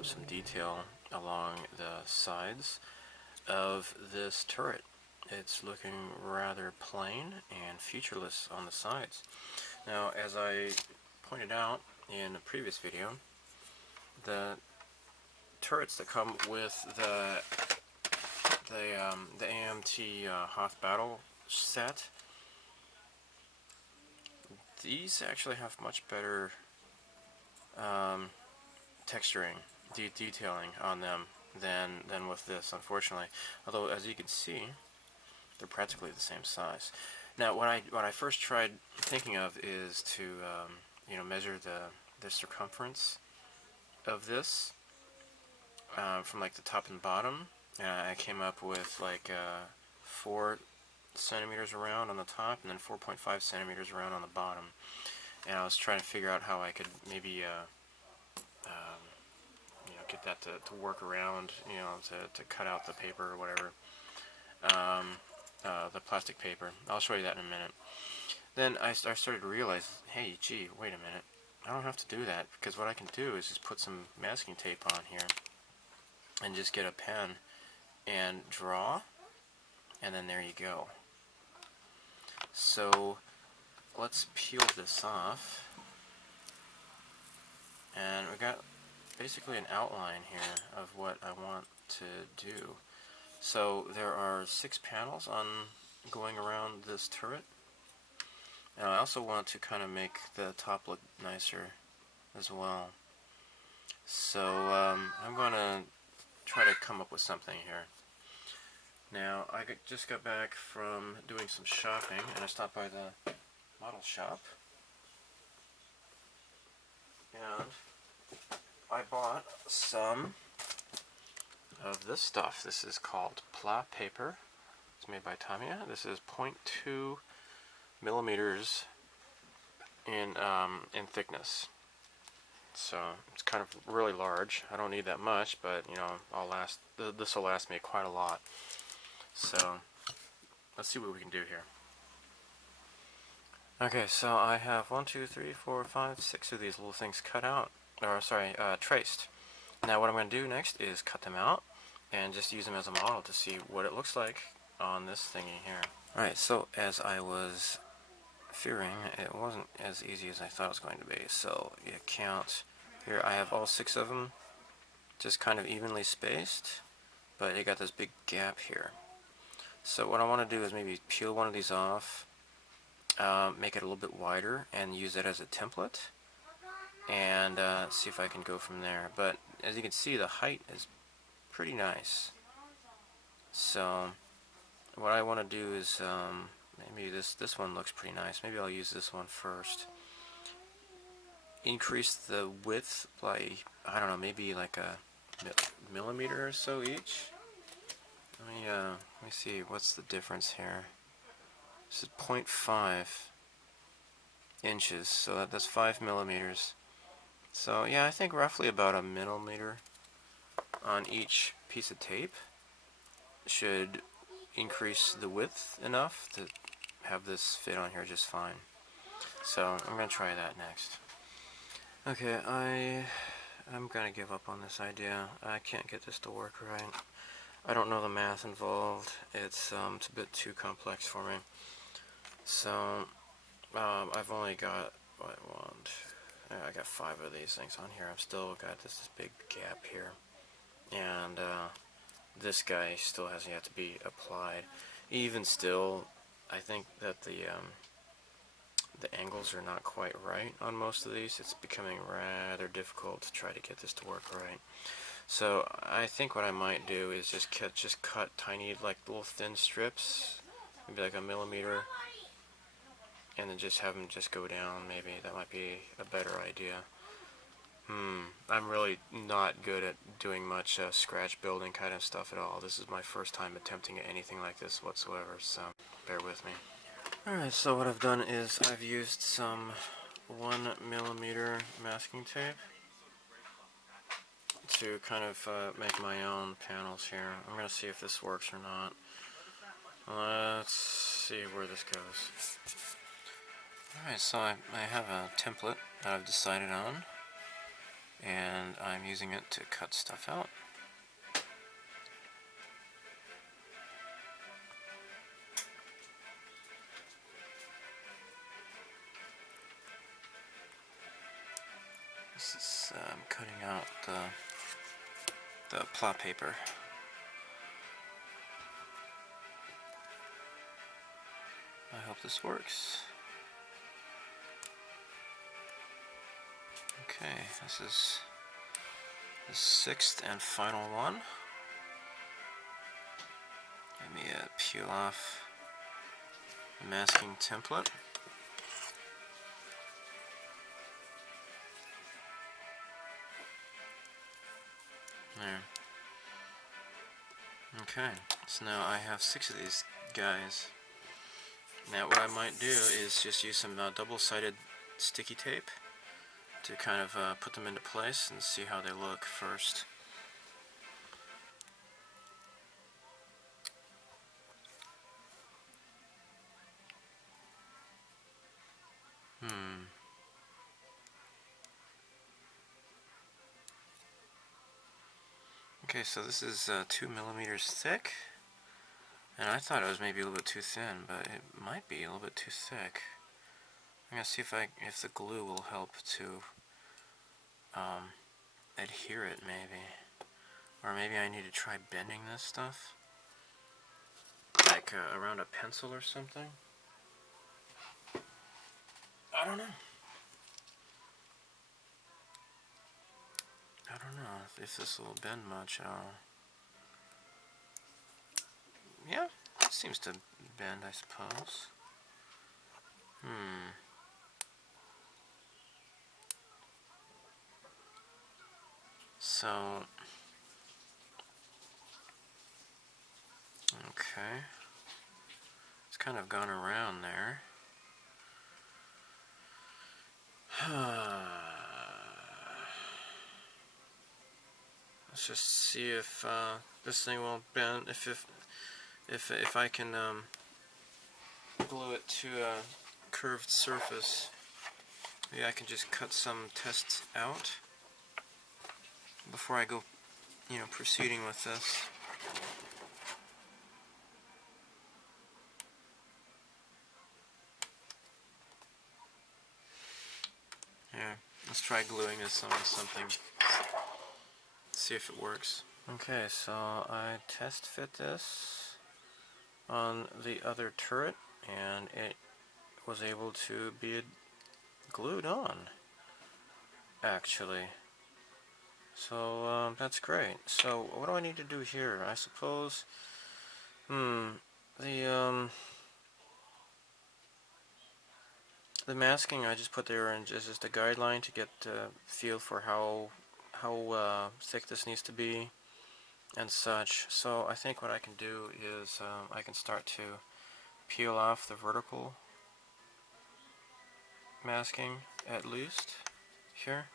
up some detail along the sides of this turret. It's looking rather plain and featureless on the sides. Now, as I pointed out in a previous video, the turrets that come with the AMT Hoth battle set, these actually have much better texturing, detailing on them than with this, unfortunately. Although, as you can see, they're practically the same size. Now, what I first tried thinking of is to measure the circumference of this from like the top and bottom. I came up with like 4 centimeters around on the top and then 4.5 centimeters around on the bottom. And I was trying to figure out how I could maybe get that to work around, to cut out the paper or whatever, the plastic paper. I'll show you that in a minute. Then I started to realize, hey, gee, wait a minute. I don't have to do that, because what I can do is just put some masking tape on here and just get a pen and draw, and then there you go. So let's peel this off, and we got basically an outline here of what I want to do. So there are 6 panels going around this turret. And I also want to kind of make the top look nicer as well. So I'm going to try to come up with something here. Now, I just got back from doing some shopping, and I stopped by the model shop. And I bought some of this stuff. This is called plat paper. It's made by Tamiya. This is 0.2 millimeters in thickness. So it's kind of really large. I don't need that much, but this will last me quite a lot. So let's see what we can do here. Okay, so I have 1, 2, 3, 4, 5, 6 of these little things cut out, or sorry, traced. Now what I'm going to do next is cut them out and just use them as a model to see what it looks like on this thingy here. Alright, so as I was fearing, it wasn't as easy as I thought it was going to be. So you count, here I have all 6 of them just kind of evenly spaced, but you got this big gap here. So what I want to do is maybe peel one of these off, make it a little bit wider, and use it as a template, and see if I can go from there. But as you can see, the height is pretty nice. So what I want to do is maybe this one looks pretty nice. Maybe I'll use this one first. Increase the width by, I don't know, maybe like a millimeter or so each. Let me see, what's the difference here? This is 0.5 inches, so that's 5 millimeters. So yeah, I think roughly about a millimeter on each piece of tape should increase the width enough to have this fit on here just fine. So I'm going to try that next. Okay, I'm going to give up on this idea. I can't get this to work right. I don't know the math involved. It's a bit too complex for me. So I've only got I got 5 of these things on here. I've still got this big gap here, and this guy still has yet to be applied. Even still, I think that the angles are not quite right on most of these. It's becoming rather difficult to try to get this to work right. So I think what I might do is just cut tiny, like little thin strips, maybe like a millimeter, and then just have them just go down. Maybe that might be a better idea. I'm really not good at doing much scratch building kind of stuff at all. This is my first time attempting anything like this whatsoever, so bear with me. Alright, so what I've done is I've used some 1 millimeter masking tape to kind of make my own panels here. I'm going to see if this works or not. Let's see where this goes. Alright, so I have a template that I've decided on. and I'm using it to cut stuff out. This is cutting out the plot paper. I hope this works. Okay, this is the 6th and final one. Let me peel off the masking template. There. Okay, so now I have 6 of these guys. Now what I might do is just use some double-sided sticky tape to kind of put them into place and see how they look first. Okay, so this is 2 millimeters thick, and I thought it was maybe a little bit too thin, but it might be a little bit too thick. I'm gonna see if the glue will help to adhere it, maybe, or maybe I need to try bending this stuff, like around a pencil or something. I don't know. I don't know if this will bend much at all. Yeah, it seems to bend, I suppose. So, okay. It's kind of gone around there. Let's just see if this thing won't bend. If I can glue it to a curved surface, maybe I can just cut some tests out before I go, proceeding with this. Yeah, let's try gluing this on something. See if it works. Okay, so I test fit this on the other turret, and it was able to be glued on, actually. So that's great. So what do I need to do here? I suppose the masking I just put there is just a guideline to get a feel for how thick this needs to be and such. So I think what I can do is I can start to peel off the vertical masking, at least here.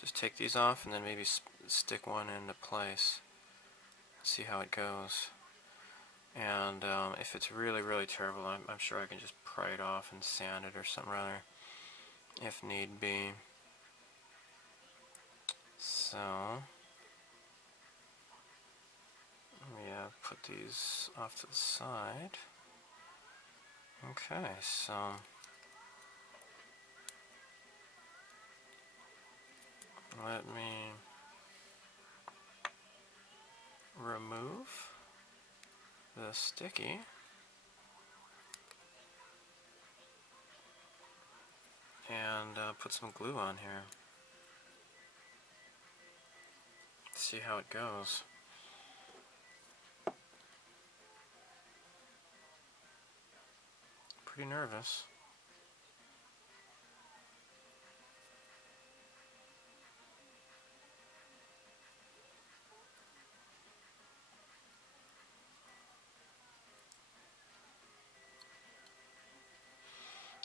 Just take these off and then maybe stick one into place. See how it goes. And if it's really, really terrible, I'm sure I can just pry it off and sand it or something rather, if need be. So, let me put these off to the side. Okay, so let me remove the sticky. And put some glue on here. See how it goes. Pretty nervous.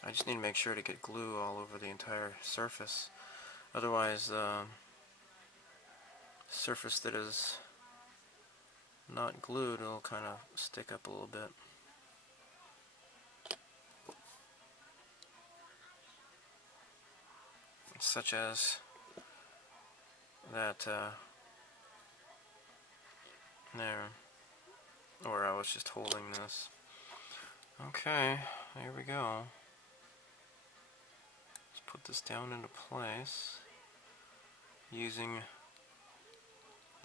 I just need to make sure to get glue all over the entire surface. Otherwise, the surface that is not glued will kind of stick up a little bit. Such as that there, or I was just holding this. Okay, here we go. Let's put this down into place using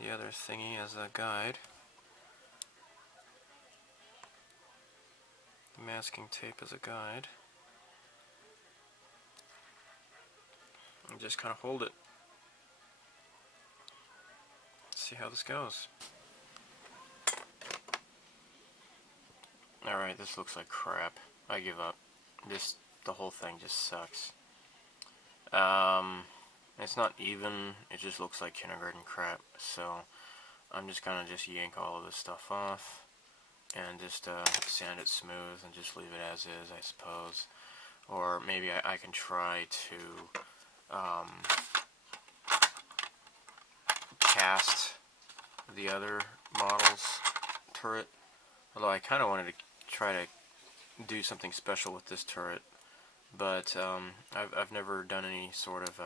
the other thingy as a guide. The masking tape as a guide. And just kind of hold it. See how this goes. Alright, this looks like crap. I give up. The whole thing just sucks. It's not even, it just looks like kindergarten crap. So I'm just gonna yank all of this stuff off and just sand it smooth and just leave it as is, I suppose. Or maybe I can try to cast the other model's turret. Although I kind of wanted to try to do something special with this turret, but I've never done any sort of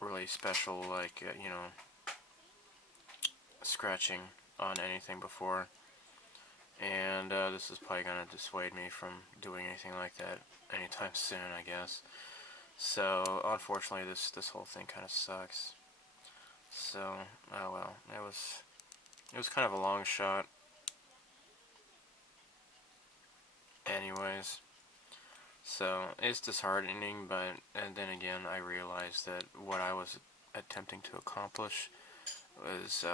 really special, like you know, scratching on anything before, and this is probably gonna dissuade me from doing anything like that anytime soon, I guess. So unfortunately, this whole thing kind of sucks. So oh well, it was kind of a long shot. Anyways, so it's disheartening, but and then again, I realized that what I was attempting to accomplish was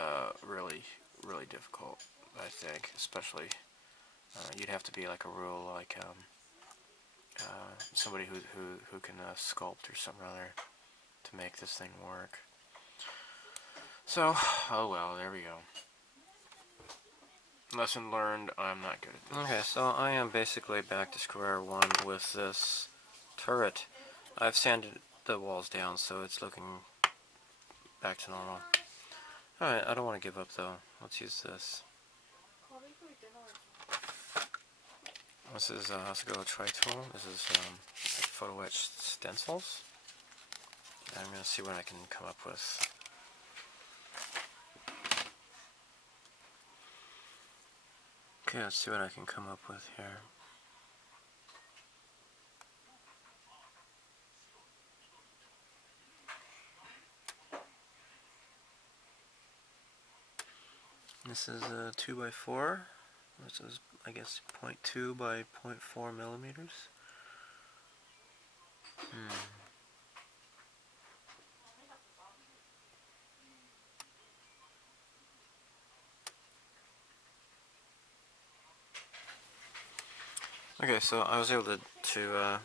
really, really difficult. I think, especially you'd have to be like a real somebody who can sculpt or something other to make this thing work. So, oh well, there we go. Lesson learned, I'm not good at this. Okay, so I am basically back to square one with this turret. I've sanded the walls down, so it's looking back to normal. Alright, I don't want to give up though. Let's use this. This is Hoth Tri-Tool. This is photo etch stencils. I'm going to see what I can come up with. Okay, let's see what I can come up with here. This is a 2x4. This is, I guess, 0.2 by 0.4 millimeters. Okay, so I was able to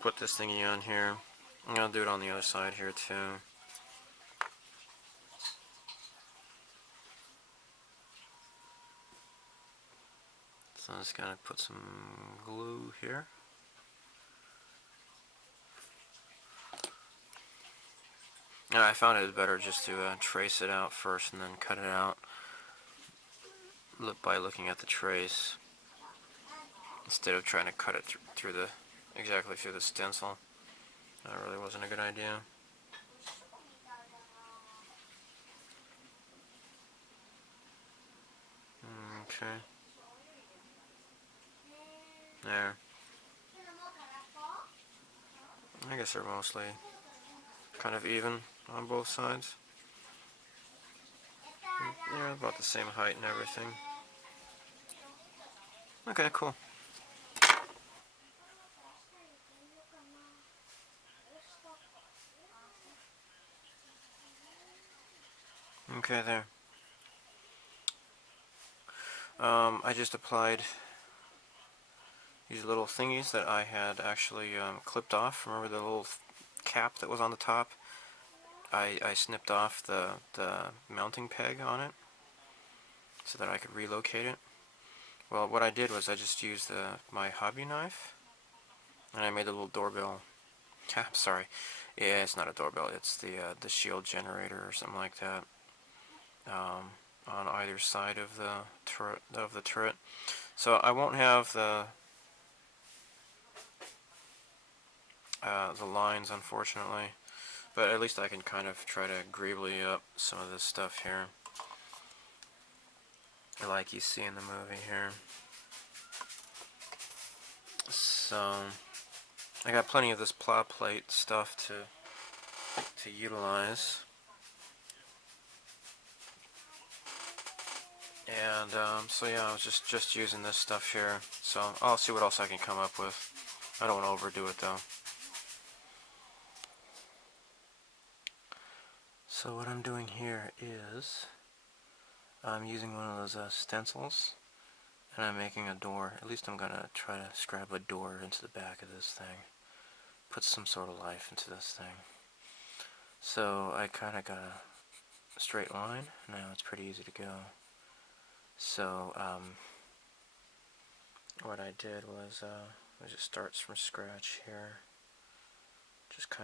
put this thingy on here. I'm going to do it on the other side here too. So I'm just going to put some glue here. And I found it better just to trace it out first and then cut it out by looking at the trace, instead of trying to cut it exactly through the stencil. That really wasn't a good idea. Okay. There. I guess they're mostly kind of even on both sides. Yeah, about the same height and everything. Okay, cool. Okay, there. I just applied these little thingies that I had actually clipped off. Remember the little cap that was on the top? I snipped off the mounting peg on it so that I could relocate it. Well, what I did was I just used my hobby knife, and I made a little doorbell. Sorry, yeah, it's not a doorbell. It's the shield generator or something like that. On either side of the turret. So I won't have the lines, unfortunately, But at least I can kind of try to greebly up some of this stuff here, like you see in the movie here. So I got plenty of this plow plate stuff to utilize. And so yeah, I was just using this stuff here. So I'll see what else I can come up with. I don't want to overdo it though. So what I'm doing here is I'm using one of those stencils, and I'm making a door. At least I'm gonna try to scribe a door into the back of this thing. Put some sort of life into this thing. So I kind of got a straight line. Now it's pretty easy to go. So what I did was it just starts from scratch here.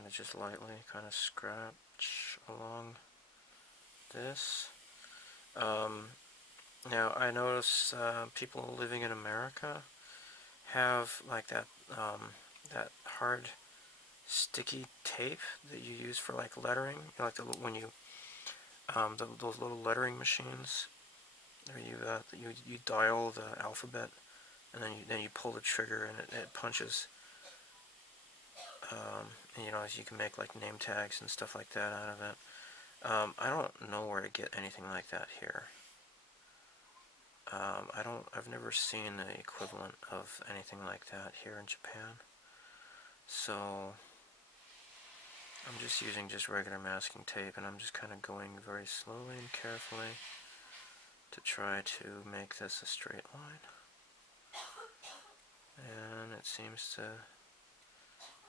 Just lightly kind of scratch along this. Now I notice people living in America have like that that hard sticky tape that you use for like lettering, like when you those little lettering machines where you dial the alphabet, and then you pull the trigger and it punches. And, you know, you can make like name tags and stuff like that out of it. I don't know where to get anything like that here. I've never seen the equivalent of anything like that here in Japan. So I'm just using just regular masking tape, and I'm just kind of going very slowly and carefully to try to make this a straight line. And it seems to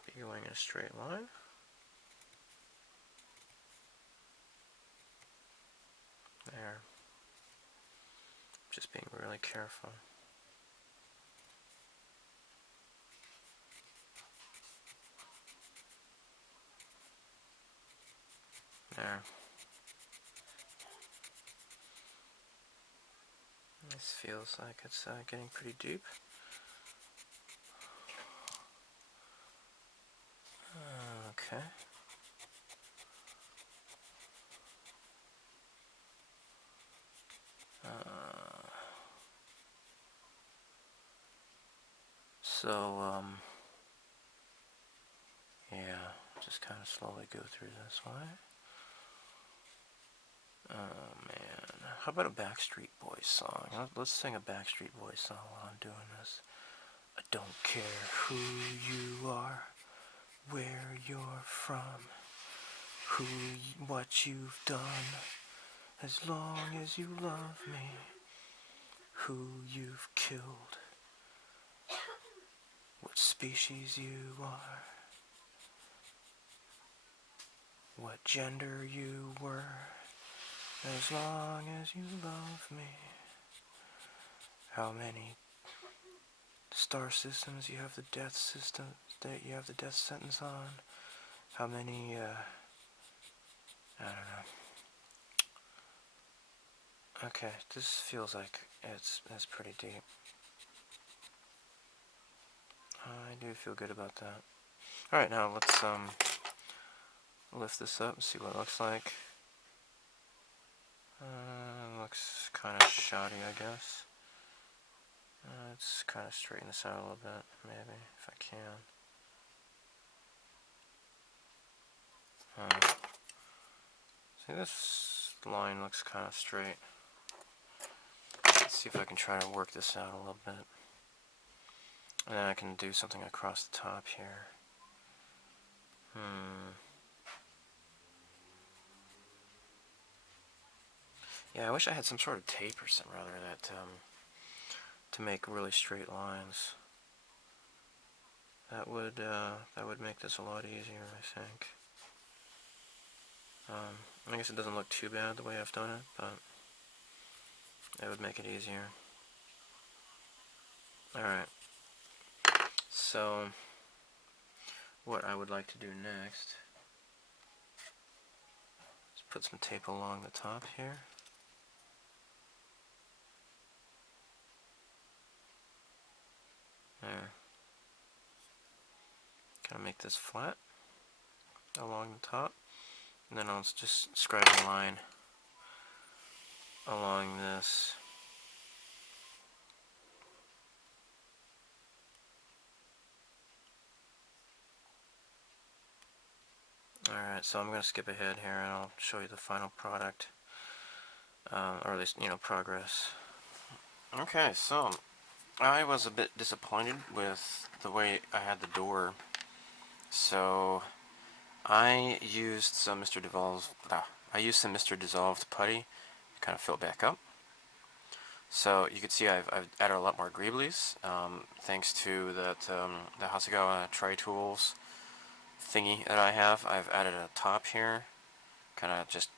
be going in a straight line. There. Just being really careful. There. This feels like it's getting pretty deep. Okay. So, yeah, just kind of slowly go through this way. Oh man, how about a Backstreet Boys song? Let's sing a Backstreet Boys song while I'm doing this. I don't care who you are, where you're from, what you've done, as long as you love me, who you've killed, what species you are, what gender you were, as long as you love me, how many star systems you have the death system that you have the death sentence on, how many I don't know. Okay, this feels like it's pretty deep. I do feel good about that. Alright, now let's lift this up and see what it looks like. Looks kind of shoddy, I guess. Let's kind of straighten this out a little bit, maybe, if I can. See, this line looks kind of straight. Let's see if I can try to work this out a little bit. And then I can do something across the top here. Yeah, I wish I had some sort of tape or something rather that to make really straight lines. That would make this a lot easier, I think. I guess it doesn't look too bad the way I've done it, but it would make it easier. Alright, so what I would like to do next is put some tape along the top here. There. Kind of make this flat along the top. And then I'll just scribe a line along this. Alright, so I'm going to skip ahead here and I'll show you the final product, or at least, progress. Okay, so I was a bit disappointed with the way I had the door, so I used some Mr. Dissolved putty to kind of fill it back up. So you can see I've added a lot more greeblies, thanks to that the Hasegawa Tri-Tools thingy that I have. I've added a top here, kind of just,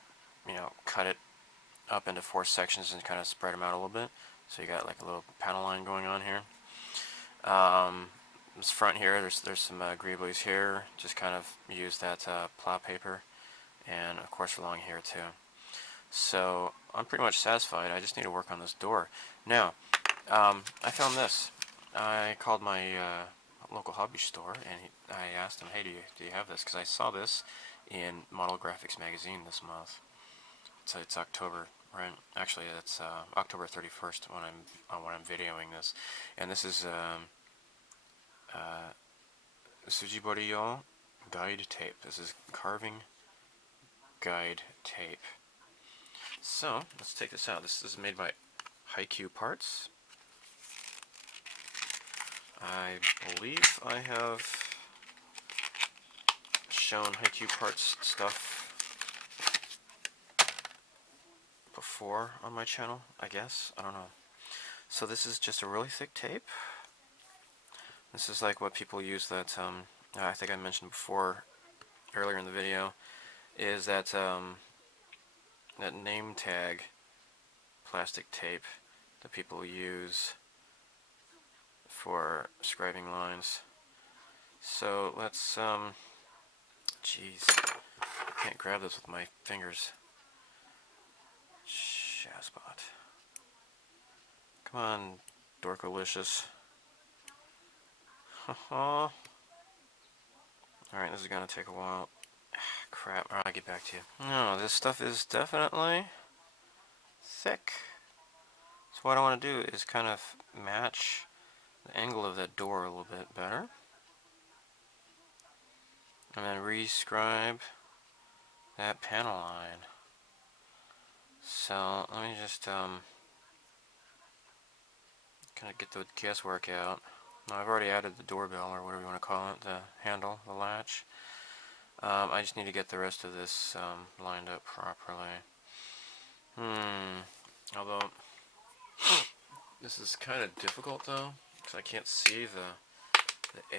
cut it up into 4 sections and kind of spread them out a little bit. So you got like a little panel line going on here. This front here, there's some greeblies here. Just kind of use that plow paper, and of course along here too. So I'm pretty much satisfied. I just need to work on this door. Now, I found this. I called my local hobby store and I asked them, hey, do you have this? Because I saw this in Model Graphics magazine this month. So it's October, right? Actually, it's October 31st when I'm videoing this, and this is Sujibori guide tape. This is carving guide tape. So let's take this out. This is made by Haikyuu Parts. I believe I have shown Haikyuu Parts stuff before on my channel, I guess. I don't know. So this is just a really thick tape. This is like what people use that, I think I mentioned before, earlier in the video, is that, that name tag plastic tape that people use for scribing lines. So let's, jeez, I can't grab this with my fingers. Shazbot. Come on, Dorkolicious. Alright, this is gonna take a while. Crap, alright, I'll get back to you. No, this stuff is definitely thick. So what I want to do is kind of match the angle of that door a little bit better. And then re-scribe that panel line. So let me just kind of get the guesswork out. Now, I've already added the doorbell, or whatever you want to call it, the handle, the latch. I just need to get the rest of this lined up properly. Although this is kind of difficult though, because I can't see the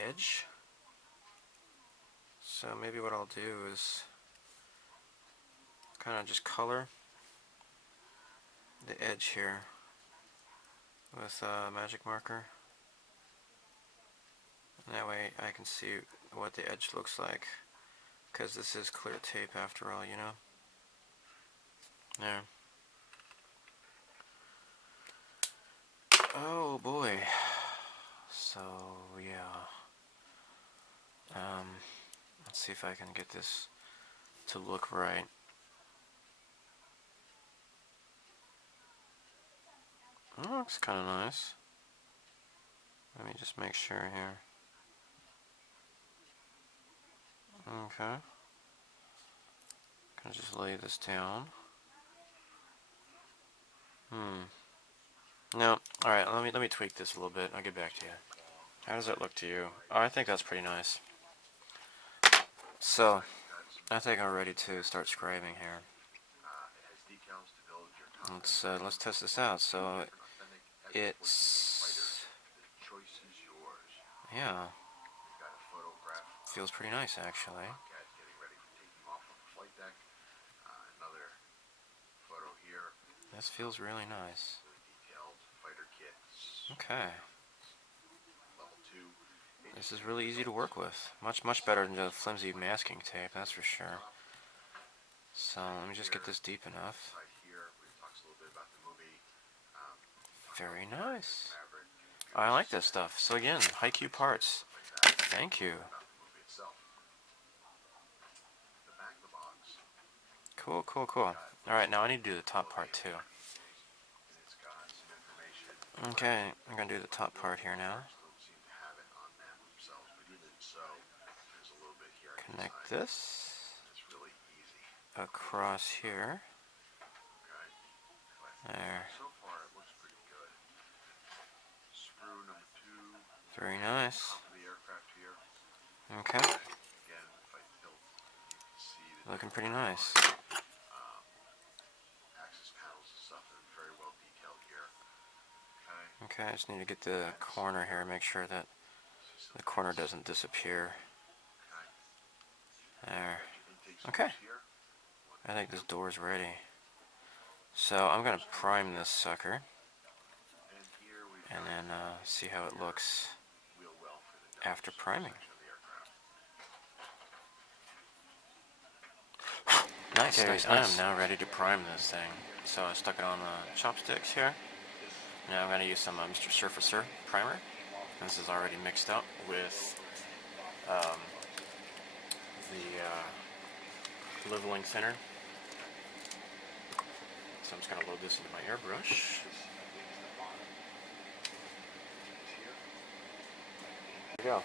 edge. So maybe what I'll do is kind of just color the edge here with a magic marker. And that way I can see what the edge looks like, because this is clear tape after all, There. Oh boy. So yeah. Let's see if I can get this to look right. Oh, looks kind of nice. Let me just make sure here. Okay. Can I just lay this down? No. Alright, let me tweak this a little bit. I'll get back to you. How does that look to you? Oh, I think that's pretty nice. So, I think I'm ready to start scribing here. Let's test this out. So, it's, yeah, feels pretty nice actually. This feels really nice. Okay. This is really easy to work with. Much better than the flimsy masking tape, that's for sure. So let me just get this deep enough. Very nice. I like this stuff. So again, Haikyuu Parts. Thank you. Cool, cool, cool. Alright, now I need to do the top part too. Okay, I'm going to do the top part here now. Connect this across here. There. Very nice. Okay. Looking pretty nice. Okay, I just need to get the corner here, make sure that the corner doesn't disappear. There. Okay. I think this door's ready. So I'm going to prime this sucker and then see how it looks after priming. Nice, okay, nice, nice. I am now ready to prime this thing. So I stuck it on the chopsticks here. Now I'm going to use some Mr. Surfacer primer. This is already mixed up with the leveling thinner. So I'm just going to load this into my airbrush. There we go.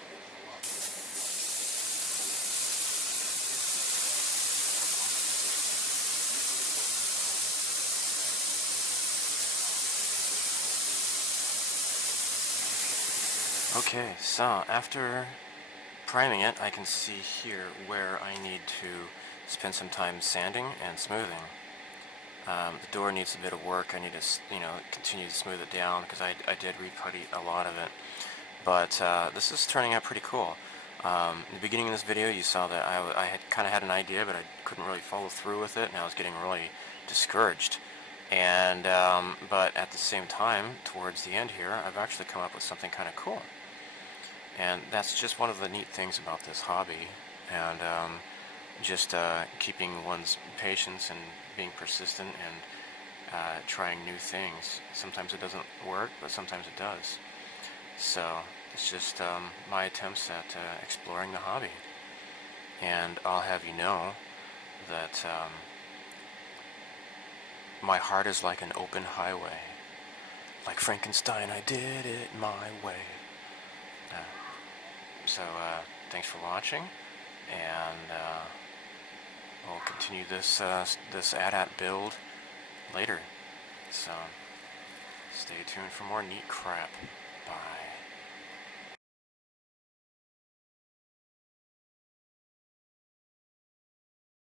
Okay, so after priming it, I can see here where I need to spend some time sanding and smoothing. The door needs a bit of work. I need to, continue to smooth it down because I did reputty a lot of it. But this is turning out pretty cool. In the beginning of this video, you saw that I had kind of had an idea, but I couldn't really follow through with it, and I was getting really discouraged. And but at the same time, towards the end here, I've actually come up with something kind of cool. And that's just one of the neat things about this hobby, and just keeping one's patience and being persistent and trying new things. Sometimes it doesn't work, but sometimes it does. So it's just my attempts at exploring the hobby. And I'll have you know that my heart is like an open highway. Like Frankenstein, I did it my way. So thanks for watching, and we'll continue this this AT-AT build later. So stay tuned for more neat crap. Bye.